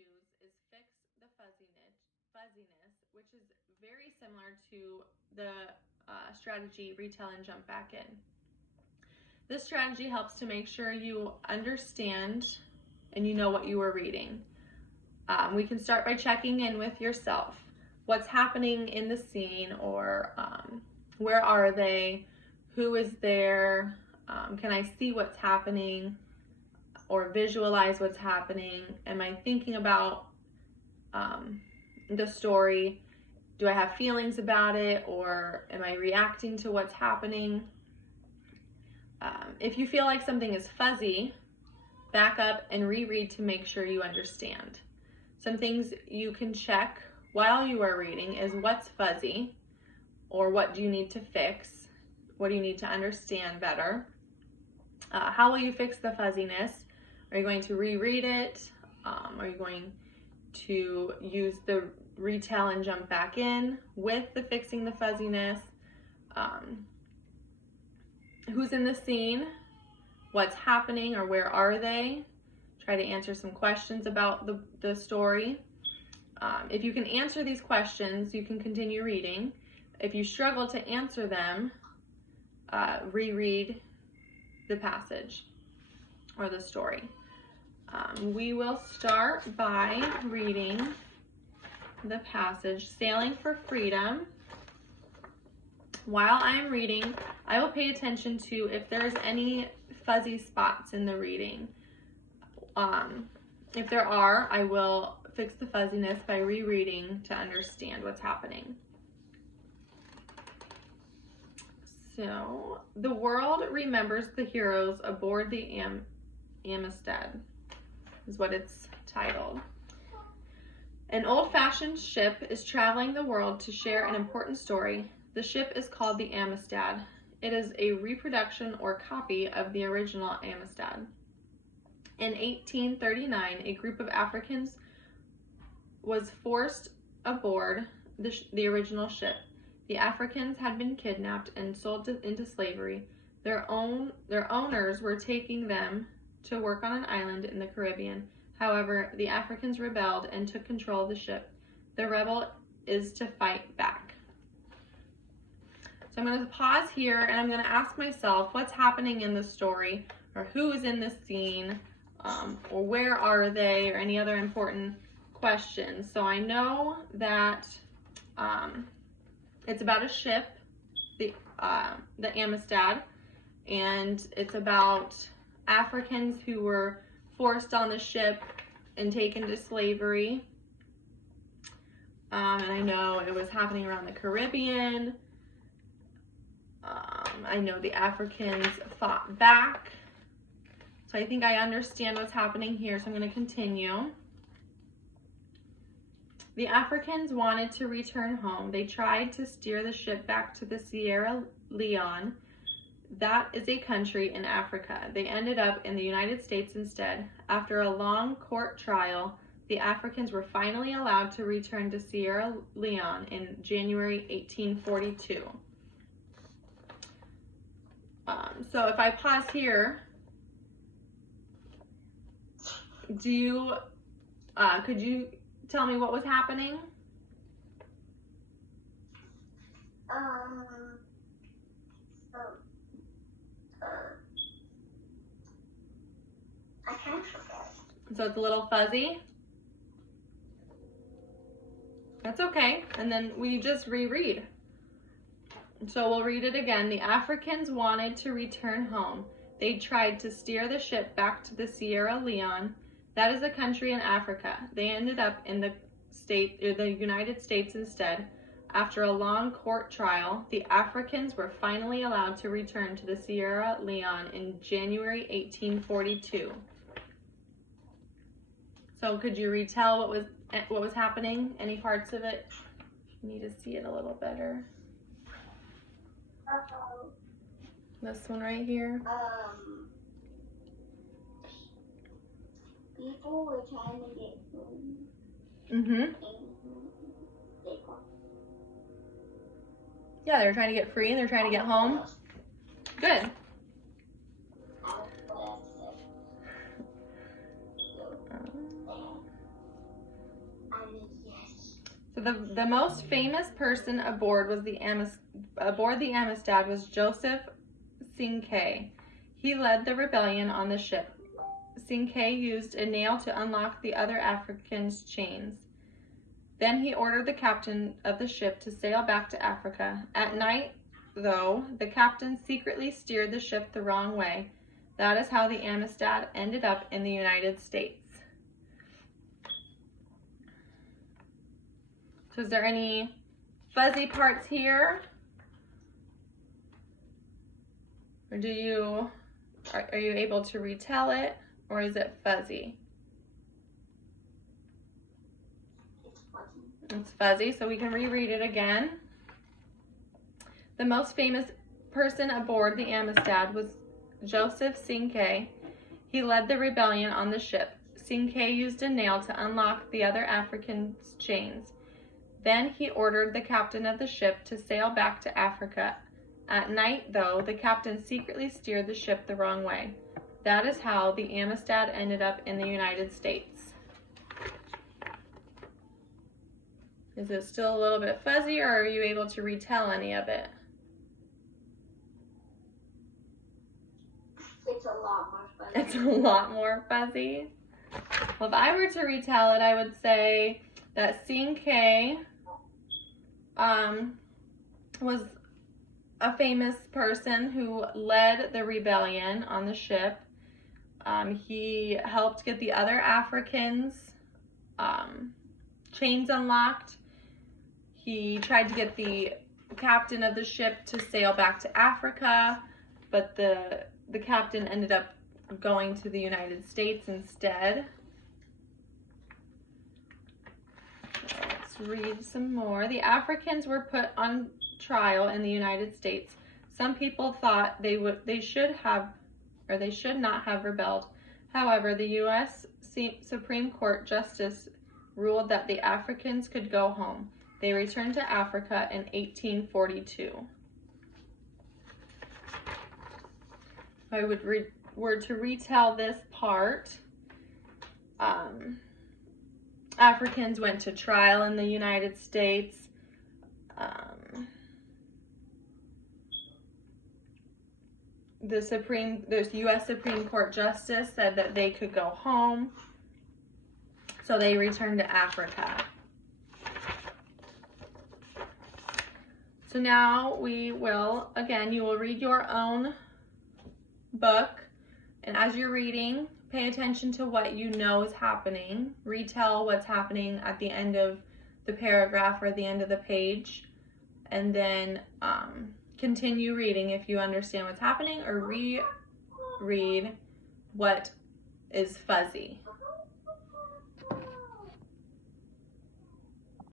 use is fix the fuzziness, which is very similar to the strategy retell and jump back in. This strategy helps to make sure you understand and you know what you are reading. We can start by checking in with yourself. What's happening in the scene, or where are they? Who is there? Can I see what's happening or visualize what's happening? Am I thinking about the story? Do I have feelings about it, or am I reacting to what's happening? If you feel like something is fuzzy, back up and reread to make sure you understand. Some things you can check while you are reading is what's fuzzy, or what do you need to fix? What do you need to understand better? How will you fix the fuzziness? Are you going to reread it? Are you going to use the retell and jump back in with the fixing the fuzziness? Who's in the scene? What's happening, or where are they? Try to answer some questions about the story. If you can answer these questions, you can continue reading. If you struggle to answer them, reread the passage or the story. We will start by reading the passage, Sailing for Freedom. While I'm reading, I will pay attention to if there's any fuzzy spots in the reading. If there are, I will fix the fuzziness by rereading to understand what's happening. So, the world remembers the heroes aboard the Amistad, is what it's titled. An old-fashioned ship is traveling the world to share an important story. The ship is called the Amistad. It is a reproduction or copy of the original Amistad. In 1839, a group of Africans was forced aboard the original ship. The Africans had been kidnapped and sold into slavery. Their owners were taking them to work on an island in the Caribbean. However, the Africans rebelled and took control of the ship. The rebel is to fight back. So I'm going to pause here and I'm going to ask myself what's happening in the story, or who's in the scene, or where are they, or any other important questions. So I know that it's about a ship, the Amistad, and it's about Africans who were forced on the ship and taken to slavery. And I know it was happening around the Caribbean. I know the Africans fought back. So I think I understand what's happening here, so I'm going to continue. The Africans wanted to return home. They tried to steer the ship back to the Sierra Leone. That is a country in Africa. They ended up in the United States instead. After a long court trial, the Africans were finally allowed to return to Sierra Leone in January 1842. So if I pause here, could you tell me what was happening? I kind of forgot. So it's a little fuzzy. That's okay. And then we just reread. So we'll read it again. The Africans wanted to return home. They tried to steer the ship back to the Sierra Leone. That is a country in Africa. They ended up in the United States instead. After a long court trial, the Africans were finally allowed to return to the Sierra Leone in January 1842. So could you retell what was happening? Any parts of it? You need to see it a little better. This one right here. People were trying to get food. Mm-hmm. Yeah, they're trying to get free and they're trying to get home. Good. So the most famous person aboard the Amistad was Joseph Sinkay. He led the rebellion on the ship. Sinkay used a nail to unlock the other Africans' chains. Then he ordered the captain of the ship to sail back to Africa. At night, though, the captain secretly steered the ship the wrong way. That is how the Amistad ended up in the United States. So is there any fuzzy parts here? Or are you able to retell it? Or is it fuzzy? It's fuzzy, so we can reread it again. The most famous person aboard the Amistad was Joseph Sinkay. He led the rebellion on the ship. Sinkay used a nail to unlock the other Africans' chains. Then he ordered the captain of the ship to sail back to Africa. At night, though, the captain secretly steered the ship the wrong way. That is how the Amistad ended up in the United States. Is it still a little bit fuzzy, or are you able to retell any of it? It's a lot more fuzzy. It's a lot more fuzzy. Well, if I were to retell it, I would say that Sinkay was a famous person who led the rebellion on the ship. He helped get the other Africans' chains unlocked. He tried to get the captain of the ship to sail back to Africa, but the captain ended up going to the United States instead. Let's read some more. The Africans were put on trial in the United States. Some people thought they should not have rebelled. However, the U.S. Supreme Court Justice ruled that the Africans could go home. They returned to Africa in 1842. If I were to retell this part, Africans went to trial in the United States. The U.S. Supreme Court Justice said that they could go home, so they returned to Africa. So now you will read your own book, and as you're reading, pay attention to what you know is happening. Retell what's happening at the end of the paragraph or the end of the page, and then continue reading if you understand what's happening, or reread what is fuzzy.